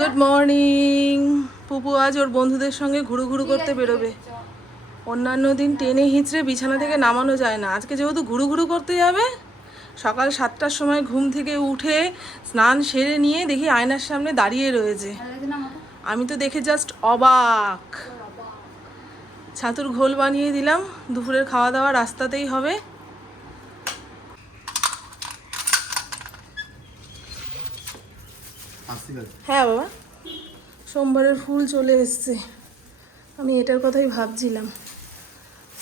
Good morning পুপু আজ ওর বন্ধুদের সঙ্গে ঘুরু ঘুরু করতে বেরোবে। অন্যান্য দিন টেনে হিঁচড়ে বিছানা থেকে নামানো যায় না। আজকে যেহেতু ঘুরু ঘুরু করতে যাবে সকাল সাতটার সময় ঘুম থেকে উঠে স্নান সেরে নিয়ে দেখি আয়নার সামনে দাঁড়িয়ে রয়েছে। আমি তো দেখে জাস্ট অবাক। ছাতুর ঘোল বানিয়ে দিলাম। দুপুরের খাওয়া দাওয়া রাস্তাতেই হবে আসছি কাজ হ্যাঁ বাবা। সোমবারের ফুল চলে এসছে। আমি এটার কথাই ভাবছিলাম।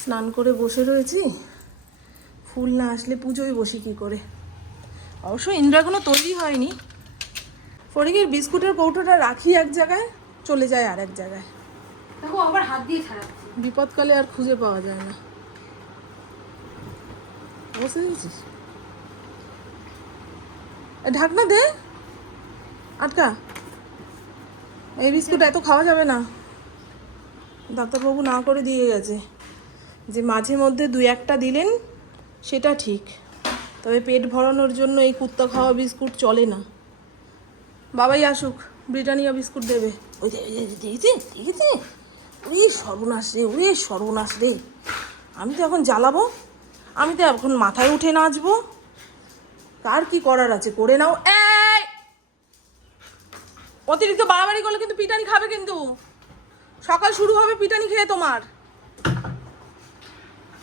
স্নান করে বসে রয়েছি। ফুল না আসলে পুজোয় বসি কি করে? অবশ্য ইন্দ্রা কোনো তৈরি হয়নি। ফরিকের বিস্কুটের কৌটোটা রাখি এক জায়গায় চলে যায় আর এক জায়গায়। দেখো আবার হাত দিয়ে ছাড়াচ্ছি। বিপদকালে আর খুঁজে পাওয়া যায় না। বসে দিয়েছিস ঢাকনা দে। আটকা। এই বিস্কুট এত খাওয়া যাবে না। ডাক্তারবাবু না করে দিয়ে গেছে। যে মাঝে মধ্যে দু একটা দিলেন, সেটা ঠিক। তবে পেট ভরানোর জন্য এই কুত্তা খাওয়া বিস্কুট চলে না। বাবাই আসুক, ব্রিটানিয়া বিস্কুট দেবে। ওই ওই দেখেছি? দেখেছি? ওরে সর্বনাশ রে, ওরে সর্বনাশ রে। আমি তো এখন জ্বালাবো। আমি তো এখন মাথায় উঠে নাচবো। কার কি করার আছে? করে নাও। এই অতিরিক্ত বাড়াবাড়ি করলে কিন্তু পিটানি খাবে কিন্তু। সকাল শুরু হবে, পিটানি খেয়ে তোমার।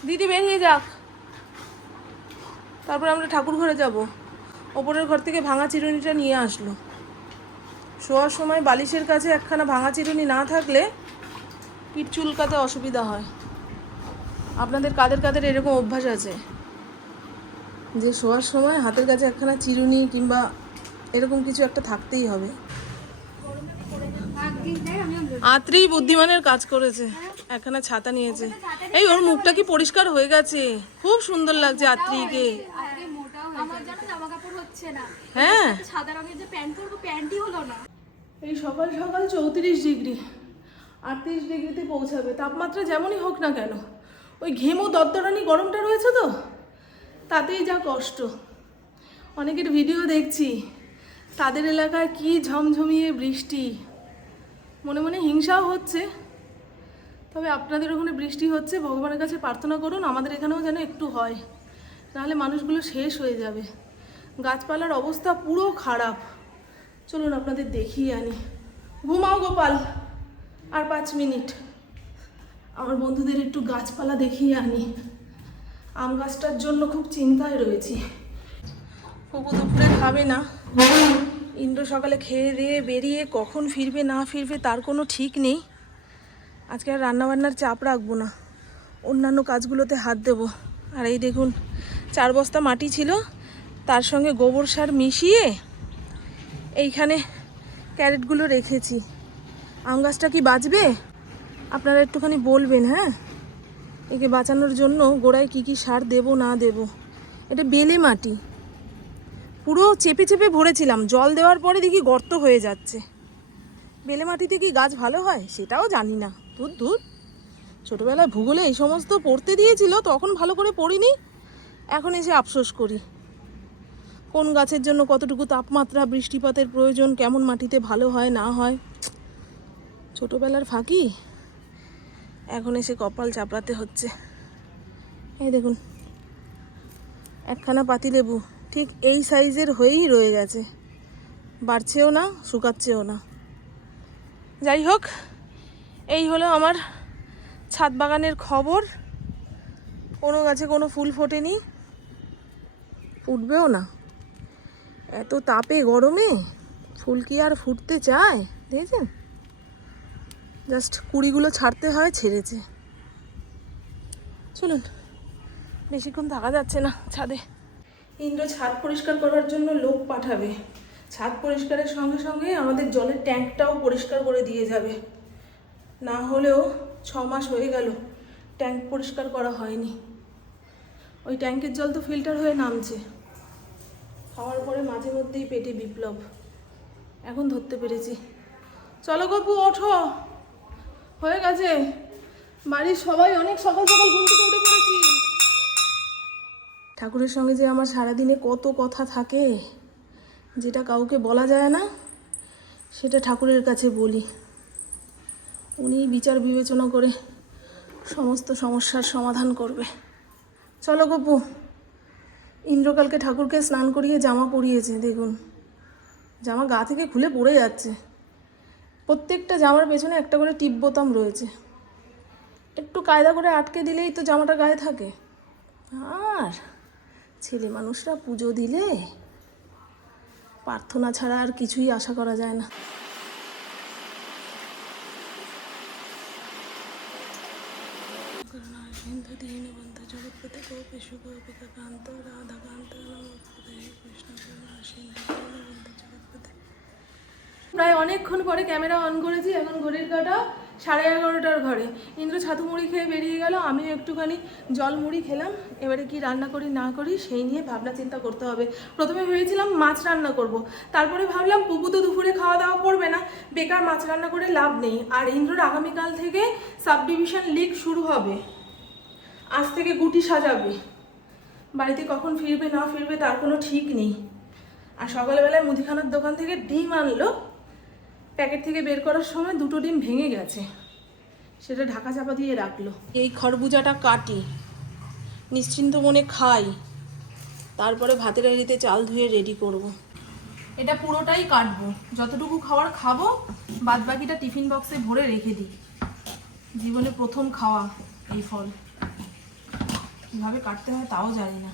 দিদি, বেরিয়ে যাক। তারপরে আমরা ঠাকুর ঘরে যাব। ওপরের ঘর থেকে ভাঙা চিরুনিটা নিয়ে আসলো। শোয়ার সময় বালিশের কাছে একখানা ভাঙা চিরুনি না থাকলে পিঠ চুলকাতে অসুবিধা হয়। আপনাদের কাদের কাদের এরকম অভ্যাস আছে? যে শোয়ার সময় হাতের কাছে একখানা চিরুনি কিংবা এরকম কিছু একটা থাকতেই হবে। দেয় আমি আত্রি বুদ্ধিমানের কাজ করেছে। একখানা ছাতা নিয়েছে। এই ওর মুখটা কি পরিষ্কার হয়ে গেছে? খুব সুন্দর লাগছে আত্রিকে হ্যাঁ। এই সকাল সকাল চৌত্রিশ ডিগ্রি। আটত্রিশ ডিগ্রিতে পৌঁছাবে। তাপমাত্রা যেমনই হোক না কেন। ওই ঘেমো দত্তরানি গরমটা রয়েছে তো? তাতেই যা কষ্ট। অনেকের ভিডিও দেখছি। তাদের এলাকায় কি ঝমঝমিয়ে বৃষ্টি। মনে মনে হিংসাও হচ্ছে। তবে আপনাদের ওখানে বৃষ্টি হচ্ছে, ভগবানের কাছে প্রার্থনা করুন, আমাদের এখানেও যেন একটু হয়। নাহলে মানুষগুলো শেষ হয়ে যাবে। গাছপালার অবস্থা পুরো খারাপ। চলুন আপনাদের দেখিয়ে আনি। ঘুমাও গোপাল। আর পাঁচ মিনিট। আমার বন্ধুদের একটু গাছপালা দেখিয়ে আনি। আম গাছটার জন্য খুব চিন্তায় রয়েছি। ফুপু দুপুরে খাবে না। ইন্দ্র সকালে খেয়ে দিয়ে বেরিয়ে কখন ফিরবে না ফিরবে তার কোনো ঠিক নেই। আজকে আর রান্নাবান্নার চাপ রাখব না। অন্যান্য কাজগুলোতে হাত দেব। আর এই দেখুন, চার বস্তা মাটি ছিল, তার সঙ্গে গোবর সার মিশিয়ে এইখানে ক্যারেটগুলো রেখেছি। আম গাছটা কি বাঁচবে? আপনারা একটুখানি বলবেন হ্যাঁ? একে বাঁচানোর জন্য গোড়ায় কি কি সার দেব, না দেব? এটা বেলে মাটি। পুরো চেপে চেপে ভরেছিলাম। জল দেওয়ার পরে দেখি গর্ত হয়ে যাচ্ছে। বেলে মাটিতে কি গাছ ভালো হয়? সেটাও জানি না। দূর দূর। ছোটোবেলায় ভূগোলে এই সমস্ত পড়তে দিয়েছিল, তখন ভালো করে পড়িনি। এখন এসে আফসোস করি। কোন গাছের জন্য কতটুকু তাপমাত্রা, বৃষ্টিপাতের প্রয়োজন, কেমন মাটিতে ভালো হয়, না হয়? ছোটোবেলার ফাঁকি? এখন এসে কপাল চাপড়াতে হচ্ছে। এই দেখুন, একখানা পাতিলেবু। ঠিক এই সাইজের হয়েই রয়ে গেছে। বাড়ছেও না, শুকাচ্ছেও না। যাই হোক, এই হলো আমার ছাদ বাগানের খবর। কোনো গাছে কোনো ফুল ফোটেনি। ফুটবেও না। এত তাপে গরমে ফুল কি আর ফুটতে চায়, দেখেছেন? জাস্ট কুড়িগুলো ছাড়তে হয়, ছেড়েছে। চলুন, বেশিক্ষণ থাকা যাচ্ছে না ছাদে। ইন্দ্র ছাদ পরিষ্কার করার জন্য লোক পাঠাবে। ছাদ পরিষ্কারের সঙ্গে সঙ্গে আমাদের জলের ট্যাঙ্কটাও পরিষ্কার করে দিয়ে যাবে। না হলেও ছ মাস হয়ে গেল, ট্যাঙ্ক পরিষ্কার করা হয়নি। ওই ট্যাঙ্কের জল তো ফিল্টার হয়ে নামছে। খাওয়ার পরে মাঝে মধ্যেই পেটে বিপ্লব। এখন ধরতে পেরেছি। চলো গপু, ওঠো। হয়ে গেছে। বাড়ির সবাই অনেক সকাল সকাল ঘুম থেকে উঠে পড়েছি। ঠাকুরের সঙ্গে যে আমার সারাদিনে কত কথা থাকে, যেটা কাউকে বলা যায় না, সেটা ঠাকুরের কাছে বলি। উনি বিচার বিবেচনা করে সমস্ত সমস্যার সমাধান করবে। চলো গপু, ইন্দ্রকালকে ঠাকুরকে স্নান করিয়ে জামা পরিয়েছে, দেখুন। জামা গা থেকে খুলে পড়ে যাচ্ছে। প্রত্যেকটা জামার পেছনে একটা করে টিপ বোতাম রয়েছে। একটু কায়দা করে আটকে দিলেই তো জামাটা গায়ে থাকে। আর ছেলে মানুষরা পুজো দিলে প্রার্থনা ছাড়া আর কিছুই আশা করা যায় না। প্রায় অনেকক্ষণ পরে ক্যামেরা অন করেছি, এখন ঘড়ির কাটা। সাড়ে এগারোটার ঘরে। ইন্দ্র ছাতু মুড়ি খেয়ে বেরিয়ে গেল, আমিও একটুখানি জল মুড়ি খেলাম। এবারে কি রান্না করি না করি সেই নিয়ে ভাবনা চিন্তা করতে হবে। প্রথমে ভেবেছিলাম মাছ রান্না করব। তারপরে ভাবলাম পুপু তো দুপুরে খাওয়া দাওয়া করবে না, বেকার মাছ রান্না করে লাভ নেই। আর ইন্দ্রর আগামীকাল থেকে সাব ডিভিশন লিগ শুরু হবে। আজ থেকে গুটি সাজাবে। বাড়িতে কখন ফিরবে না ফিরবে তার কোনো ঠিক নেই। আর সকালবেলায় মুদিখানার দোকান থেকে ডিম আনলো। প্যাকেট থেকে বের করার সময় দুটো ডিম ভেঙে গেছে। সেটা ঢাকা চাপা দিয়ে রাখল। এই খরবুজাটা কাটি নিশ্চিন্ত মনে খাই। তারপরে ভাতের হাঁড়িতে চাল ধুয়ে রেডি করব। এটা পুরোটাই কাটবো। যতটুকু খাওয়ার খাব বাদ বাকিটা টিফিন বক্সে ভরে রেখে দিই। জীবনে প্রথম খাওয়া এই ফল। কীভাবে কাটতে হয় তাও জানি না।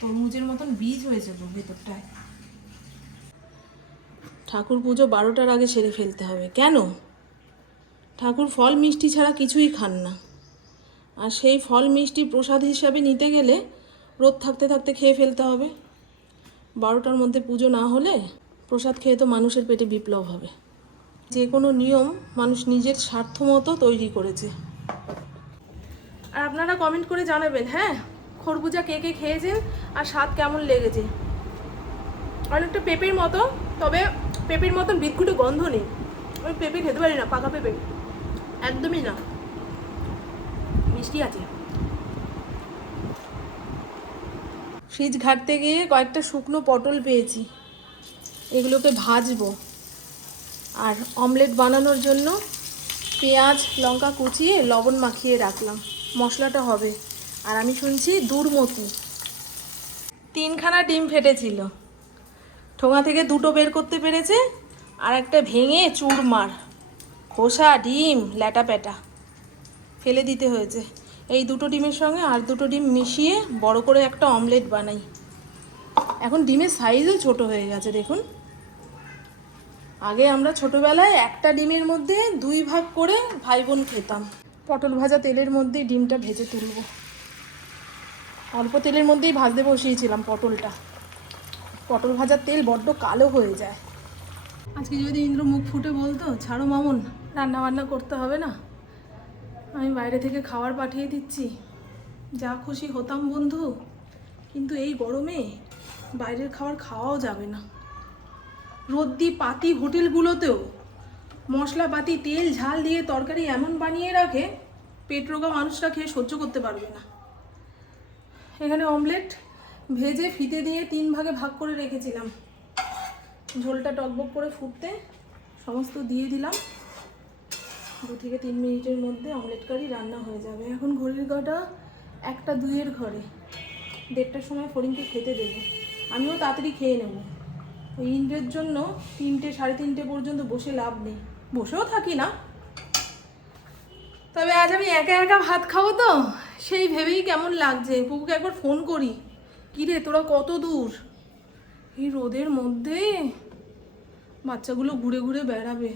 তরমুজের মতন বীজ হয়েছে তো ভেতরটায়। ঠাকুর পুজো বারোটার আগে সেরে ফেলতে হবে। কেন? ঠাকুর ফল মিষ্টি ছাড়া কিছুই খান না। আর সেই ফল মিষ্টি প্রসাদ হিসাবে নিতে গেলে রোদ থাকতে থাকতে খেয়ে ফেলতে হবে। বারোটার মধ্যে পুজো না হলে প্রসাদ খেয়ে তো মানুষের পেটে বিপ্লব হবে। যে কোনো নিয়ম মানুষ নিজের স্বার্থ মতো তৈরি করেছে। আর আপনারা কমেন্ট করে জানাবেন হ্যাঁ খরবুজা কে কে খেয়েছেন আর স্বাদ কেমন লেগেছে? অনেকটা পেঁপের মতো, তবে পেঁপের মতন বিদঘুটে গন্ধ নেই। আমি পেঁপে খেতে পারি না, পাকা পেঁপে। একদমই না। মিষ্টি আছে। ফ্রিজ ঘাটতে গিয়ে কয়েকটা শুকনো পটল পেয়েছি। এগুলোকে ভাজবো। আর অমলেট বানানোর জন্য পেঁয়াজ, লঙ্কা কুচিয়ে লবণ মাখিয়ে রাখলাম। মশলাটা হবে। আর আমি শুনছি দুর্মতি তিনখানা ডিম ফেটেছিল। ঠোঙা থেকে দুটো বের করতে পেরেছে, আর একটা ভেঙে চুরমার, খোসা, ডিম, ল্যাটা প্যাটা ফেলে দিতে হয়েছে। এই দুটো ডিমের সঙ্গে আর দুটো ডিম মিশিয়ে বড় করে একটা অমলেট বানাই। এখন ডিমের সাইজও ছোট হয়ে গেছে, দেখুন। আগে আমরা ছোটবেলায় একটা ডিমের মধ্যে দুই ভাগ করে ভাই বোন খেতাম। পটল ভাজা তেলের মধ্যেই ডিমটা ভেজে তুলব। অল্প তেলের মধ্যেই ভাজতে বসিয়েছিলাম পটলটা। পটল ভাজার তেল বড্ড কালো হয়ে যায়। আজকে যদি ইন্দ্র মুখ ফুটে বলতো, ছাড়ো মামুন রান্না বান্না করতে হবে না। আমি বাইরে থেকে খাবার পাঠিয়ে দিচ্ছি। যা খুশি হতাম বন্ধু, কিন্তু এই গরমে বাইরের খাবার খাওয়াও যাবে না। রদ্দি পাতি হোটেলগুলোতেও মশলাপাতি, তেল, ঝাল দিয়ে তরকারি এমন বানিয়ে রাখে, পেট রোগা মানুষরা খেয়ে সহ্য করতে পারবে না। এখানে অমলেট ভেজে ফিতে দিয়ে তিন ভাগে ভাগ করে রেখেছিলাম। ঝোলটা টকবক করে ফুটতে সমস্ত দিয়ে দিলাম। দু থেকে তিন মিনিটের মধ্যে অমলেট কারি রান্না হয়ে যাবে। এখন ঘড়ির কাটা একটা দুইয়ের ঘরে। দেড়টার সময় ফড়িংকে খেতে দেবো। আমিও তাড়াতাড়ি খেয়ে নেব। ওই ইন্দ্রের জন্য তিনটে, সাড়ে তিনটে পর্যন্ত বসে লাভ নেই। বসেও থাকি না। তবে আজ আমি একা একা ভাত খাব তো? সেই ভেবেই কেমন লাগছে? পুকুকে একবার ফোন করি। কিরে, তোরা কত দূর? এই রোদের মধ্যে বাচ্চাগুলো ঘুরে ঘুরে বেড়াবে।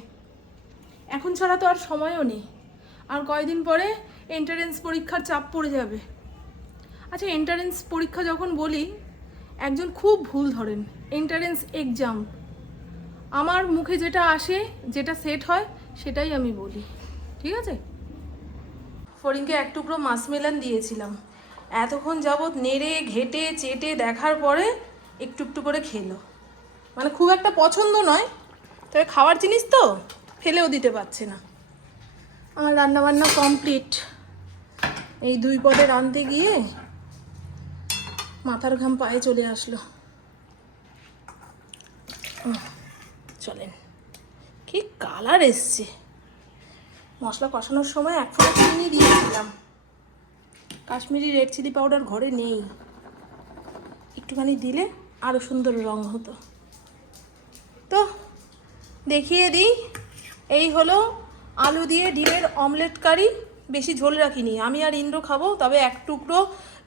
এখন ছাড়া তো আর সময়ও নেই। আর কয়দিন পরে এন্ট্রান্স পরীক্ষার চাপ পড়ে যাবে। আচ্ছা এন্ট্রান্স পরীক্ষা যখন বলি, একজন খুব ভুল ধরেন এন্ট্রান্স এক্সাম আমার মুখে যেটা আসে, যেটা সেট হয়, সেটাই আমি বলি। ঠিক আছে? ফরিংকে এক টুকরো মাছ মেলান দিয়েছিলাম। এতক্ষণ যাবৎ নেড়ে, ঘেটে, চেটে দেখার পরে একটু একটু করে খেলো। মানে খুব একটা পছন্দ নয়, তবে খাওয়ার জিনিস তো ফেলেও দিতে পারছে না। আমার রান্নাবান্না কমপ্লিট। এই দুই পদে রাঁধতে গিয়ে মাথার ঘাম পায়ে চলে আসলো। চলেন। কি কালার এসছে। মশলা কষানোর সময় এক ফোঁটা চিনি দিয়েছিলাম। কাশ্মীরি রেড চিলি পাউডার ঘরে নেই। একটুখানি দিলে আরও সুন্দর রং হতো। তো দেখিয়ে দিই, এই হলো আলু দিয়ে ডিমের অমলেট কারি। বেশি ঝোল রাখিনি, আমি আর ইন্দ্র খাব, তবে এক টুকরো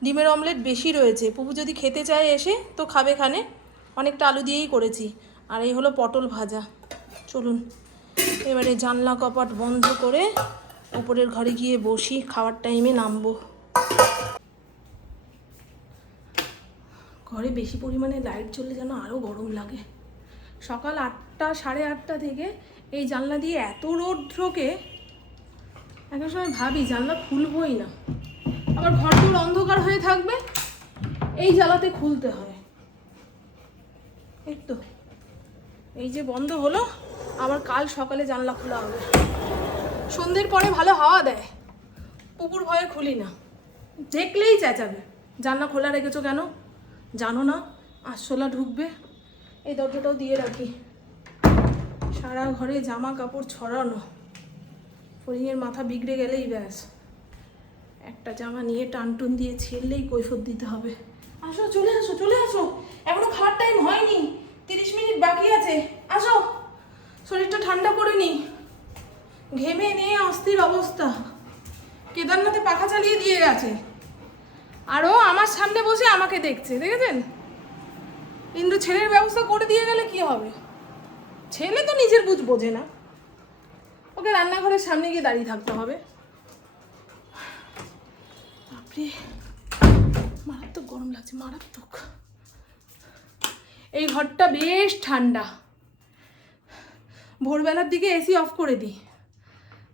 ডিমের অমলেট বেশি রয়েছে। পুপু যদি খেতে চায় এসে, তো খাবে খানে। অনেকটা আলু দিয়েই করেছি। আর এই হলো পটল ভাজা। চলুন, এবারে জানলা কপাট বন্ধ করে উপরের ঘরে গিয়ে বসি, খাওয়ার টাইমে নামবো। ঘরে বেশি পরিমাণে লাইট জ্বললে যেন আরও গরম লাগে। সকাল আটটা, সাড়ে আটটা থেকে এই জানলা দিয়ে এত রোদ ঢোকে একটা সময় ভাবি জানলা খুলবই না। আবার ঘরদূর অন্ধকার হয়ে থাকবে, এই জ্বালাতে খুলতে হয়। এই তো, এই যে বন্ধ হলো, আবার কাল সকালে জানলা খোলা হবে। সন্ধ্যের পরে ভালো হাওয়া দেয়, পুকুর ভয়ে খুলি না। দেখলেই চেঁচাবে, জানলা খোলা রেখেছো কেন? জানো না, আরশোলা ঢুকবে। এই দরজাটাও দিয়ে রাখি। সারা ঘরে জামা কাপড় ছড়ানো। ফড়িংয়ের মাথা বিগড়ে গেলেই ব্যাস। একটা জামা নিয়ে টানটুন দিয়ে ছেড়লেই কৈফত দিতে হবে। আসো, চলে আসো চলে আসো। এখনও খাওয়ার টাইম হয়নি। তিরিশ মিনিট বাকি আছে। আসো। শরীরটা ঠান্ডা করে নি। ঘেমে নিয়ে অস্থির অবস্থা। কেদারনাথে পাখা চালিয়ে দিয়ে গেছে। আরও আমার সামনে বসে আমাকে দেখছে, দেখেছেন? ইন্দ্র ছেলের ব্যবস্থা করে দিয়ে গেলে কি হবে? ছেলে তো নিজের বুঝ বোঝে না। ওকে রান্নাঘরের সামনে গিয়ে দাঁড়িয়ে থাকতে হবে। মারাত্মক গরম লাগছে, মারাত্মক। এই ঘরটা বেশ ঠান্ডা। ভোরবেলার দিকে এসি অফ করে দিই।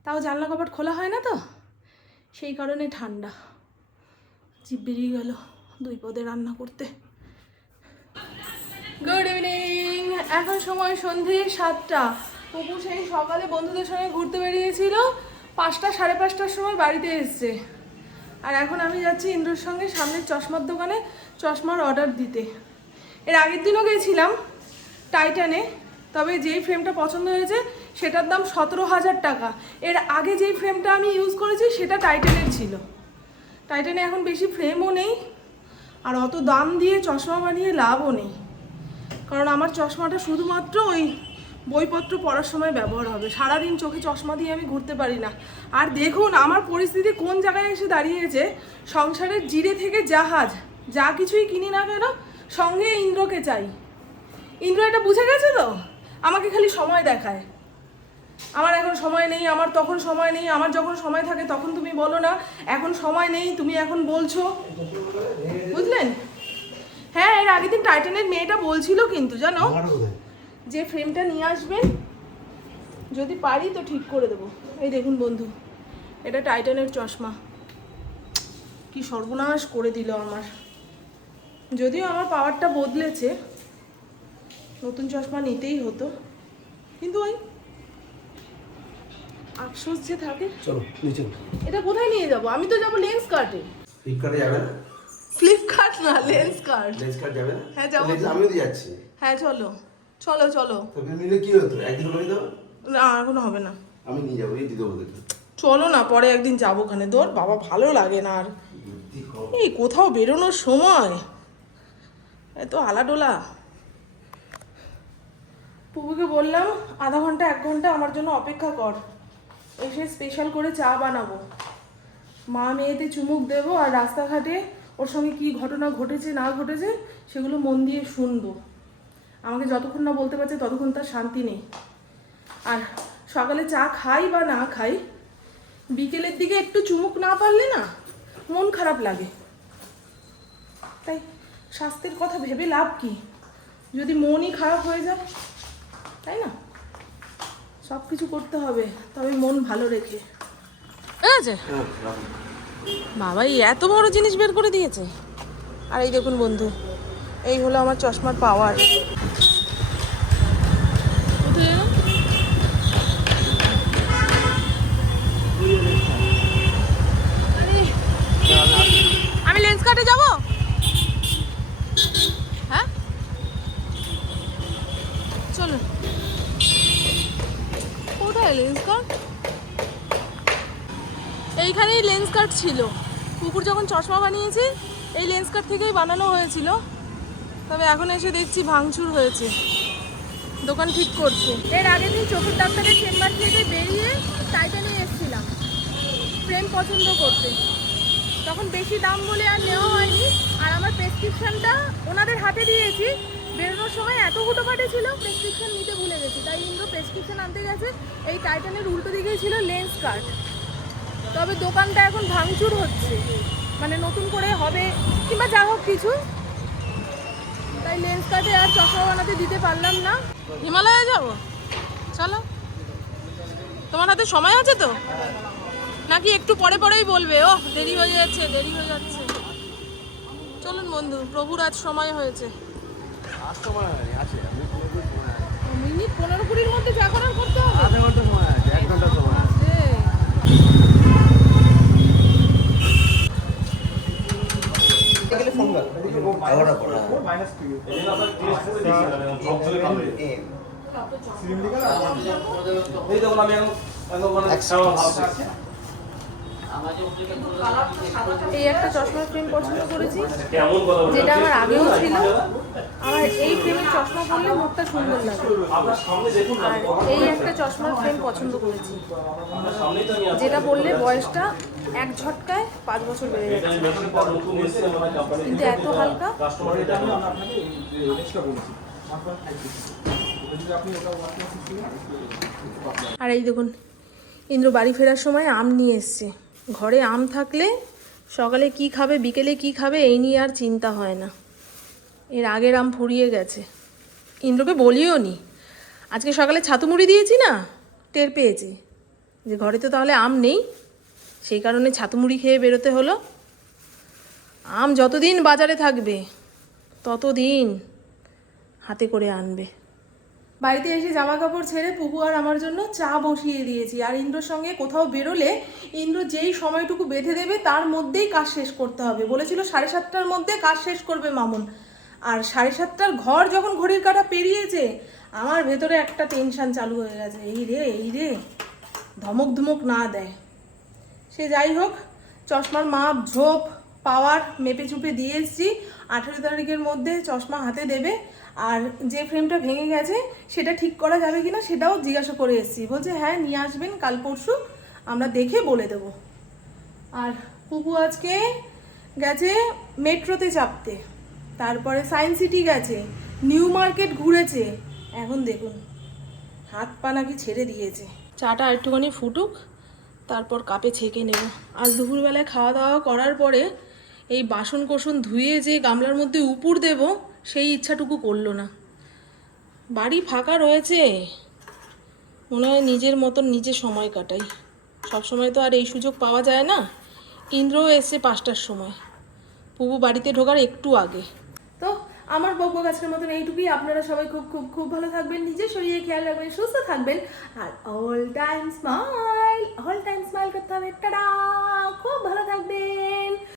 তাও জানলা কপাট খোলা হয় না তো? সেই কারণে ঠান্ডা। জিভ বেরিয়ে গেল দুই পদে রান্না করতে। গুড ইভিনিং এখন সময় সন্ধে সাতটা। পুপু সেই সকালে বন্ধুদের সঙ্গে ঘুরতে বেরিয়েছিল। পাঁচটা, সাড়ে পাঁচটার সময় বাড়িতে এসছে। আর এখন আমি যাচ্ছি ইন্দ্রর সঙ্গে সামনের চশমার দোকানে চশমার অর্ডার দিতে। এর আগের দিনও গেছিলাম টাইটানে, তবে যেই ফ্রেমটা পছন্দ হয়েছে সেটার দাম সতেরো হাজার টাকা। এর আগে যেই ফ্রেমটা আমি ইউজ করেছি সেটা টাইটানের ছিল। টাইটানে এখন বেশি ফ্রেমও নেই, আর অত দাম দিয়ে চশমা বানিয়ে লাভও নেই। কারণ আমার চশমাটা শুধুমাত্র ওই বইপত্র পড়ার সময় ব্যবহার হবে। সারাদিন চোখে চশমা দিয়ে আমি ঘুরতে পারি না। আর দেখুন, আমার পরিস্থিতি কোন জায়গায় এসে দাঁড়িয়েছে, সংসারের জিরে থেকে জাহাজ, যা কিছুই কিনি না কেন, সঙ্গে ইন্দ্রকে চাই। ইন্দ্র এটা বুঝে গেছে তো? আমাকে খালি সময় দেখায়। আমার এখন সময় নেই আমার তখন সময় নেই আমার যখন সময় থাকে তখন তুমি বলো না এখন সময় নেই তুমি এখন বলছো। বুঝলেন? হ্যাঁ এর আগের দিন টাইটানের মেয়েটা বলছিল কিন্তু জানো? যে ফ্রেমটা নিয়ে আসবেন যদি পারি তো ঠিক করে দেবো। এই দেখুন বন্ধু এটা টাইটানের চশমা। কি সর্বনাশ করে দিল আমার। যদিও আমার পাওয়ারটা বদলেছে নতুন চশমা নিতেই হতো কিন্তু ওই আফসোস যে থাকে। চলো নিচে এটা কোথায় নিয়ে যাব? আমি তো যাব লেন্স কার্টে। ফ্লিপকার্টে যাবে না? ফ্লিপকার্ট না লেন্স কার্ট। লেন্স কার্ড যাবে না? হ্যাঁ, যাব। আমিও তো যাচ্ছি। হ্যাঁ চলো। চলো চলো। তোকে নিলে কি হতো? একদিন করে দাও না এখনও হবে না। আমি নিয়ে যাব এই দিতে বলতে চলো না পরে একদিন যাব ওখানে। তোর বাবা ভালো লাগে না আর। এই কোথাও বেরোনোর সময়। এত আলাডোলা। পুপুকে বললাম আধা ঘণ্টা এক ঘণ্টা আমার জন্য অপেক্ষা কর। এসে স্পেশাল করে চা বানাবো। মা মেয়েতে চুমুক দেবো আর রাস্তাঘাটে ওর সঙ্গে কি ঘটনা ঘটেছে, না ঘটেছে, সেগুলো মন দিয়ে শুনব। আমাকে যতক্ষণ না বলতে পারছে ততক্ষণ তার শান্তি নেই। আর সকালে চা খাই বা না খাই, বিকেলের দিকে একটু চুমুক না পারলে না মন খারাপ লাগে। তাই স্বাস্থ্যের কথা ভেবে লাভ কি? যদি মনই খারাপ হয়ে যায়, তাই না? সব কিছু করতে হবে, তবে মন ভালো রেখে। আছে? বাবা এত বড় জিনিস বের করে দিয়েছে। আর এই দেখুন বন্ধু, এই হলো আমার চশমার পাওয়ার আমি লেন্স কাটে যাব হ্যাঁ চলো কোথায় লেন্স কার্ট কার্ট ছিল। কুকুর যখন চশমা বানিয়েছি, এই লেন্স কার্ট থেকেই বানানো হয়েছিল। তবে এখন এসে দেখছি ভাঙচুর হয়েছে। দোকান ঠিক করছে। এর আগে দিন চোখের ডাক্তারের চেম্বার থেকে বেরিয়ে টাইটানে এসেছিলাম। ফ্রেম পছন্দ করতে। তখন বেশি দাম বলে আর নেওয়া হয়নি। আর আমার প্রেসক্রিপশনটা ওনাদের হাতে দিয়েছি। বেরোনোর সময় এত হুটোপাটে ছিল, প্রেসক্রিপশন নিতে ভুলে গেছি। তাই ইন্দ্র প্রেসক্রিপশন আনতে গেছে। এই টাইটানের উল্টো দিকেই ছিল লেন্স কার্ড তবে দোকানটা এখন ভাঙচুর হচ্ছে। মানে নতুন করে হবে কিংবা যা হোক কিছু। তাই লেন্স কার্ডে আর চশমা বানাতে দিতে পারলাম না। হিমালয়ে যাব? চলো। তোমার হাতে সময় আছে তো? নাকি একটু পরে পরেই বলবে? ও দেরি হয়ে যাচ্ছে দেরি হয়ে যাচ্ছে। চলুন বন্ধু প্রভুর আজ সময় হয়েছে। মিনিট পনেরো কুড়ির মধ্যে যা করার করতে হবে। আধা ঘণ্টা সময় আছে এক ঘণ্টা সময় আছে। ফোন কর। এগারোটা পড়া এই একটা চশমার ফ্রেম পছন্দ করেছি যেটা আমার আগেও ছিল। আমার এই ফ্রেমের চশমা পরলে মুখটা সুন্দর লাগে আর এই একটা চশমার ফ্রেম পছন্দ করেছি। যেটা বললে বয়সটা এক ঝটকায় পাঁচ বছর বেড়ে যাচ্ছে। কিন্তু এত হালকা। আর এই দেখুন ইন্দ্র বাড়ি ফেরার সময় আম নিয়ে এসছে। ঘরে আম থাকলে সকালে কি খাবে, বিকেলে কি খাবে, এই নিয়ে আর চিন্তা হয় না। এর আগের আম ফুরিয়ে গেছে। ইন্দ্রকে বলিও নি। আজকে সকালে ছাতু মুড়ি দিয়েছি না, টের পেয়েছি। যে ঘরে তো তাহলে আম নেই, সেই কারণে ছাতু মুড়ি খেয়ে বেরোতে হলো। আম যতদিন বাজারে থাকবে, ততদিন হাতে করে আনবে। বাড়িতে এসে জামা কাপড় ছেড়ে পুপু আর আমার জন্য চা বসিয়ে দিয়েছি। আর ইন্দ্রর সঙ্গে কোথাও বেরোলে ইন্দ্র যেই সময়টুকু বেঁধে দেবে তার মধ্যেই কাজ শেষ করতে হবে। বলেছিল সাড়ে সাতটার মধ্যে কাজ শেষ করবে মামুন। আর সাড়ে সাতটার ঘর যখন ঘড়ির কাটা পেরিয়েছে, আমার ভেতরে একটা টেনশন চালু হয়ে গেছে। এই রে এই রে, ধমক ধমক না দেয়। সে যাই হোক, চশমার মাপ, ঝোপ পাওয়ার মেপে চুপে দিয়ে এসেছি। আঠেরো তারিখের মধ্যে চশমা হাতে দেবে। আর যে ফ্রেমটা ভেঙে গেছে, সেটা ঠিক করা যাবে কিনা সেটাও জিজ্ঞাসা করে এসেছি। বলছে হ্যাঁ নিয়ে আসবেন, কাল পরশু। আমরা দেখে বলে দেবো। আর পুপু আজকে গেছে মেট্রোতে চাপতে। তারপরে সায়েন্স সিটি গেছে, নিউ মার্কেট ঘুরেছে। এখন দেখুন, হাত পা নাকি ছেড়ে দিয়েছে। চাটা একটুখানি ফুটুক, তারপর কাপে ছেঁকে নেব। আজ দুপুরবেলায় খাওয়া দাওয়া করার পরে এই বাসন কোসন ধুয়ে যে গামলার মধ্যে উপুর দেব, সেই ইচ্ছাটুকু করল না। বাড়ি ফাঁকা রয়েছে। মনে হয় নিজের মতন নিজে সময় কাটাই। সব সময় তো আর এই সুযোগ পাওয়া যায় না। ইন্দ্রও এসছে পাঁচটার সময়। পুবু বাড়িতে ঢোকার একটু আগে। তো আমার বকবক গাছের মতন এইটুকুই। আপনারা সবাই খুব খুব খুব ভালো থাকবেন, নিজের শরীরে খেয়াল রাখবেন, সুস্থ থাকবেন। আর all time smile all time smile করতে হবে। খুব ভালো থাকবেন।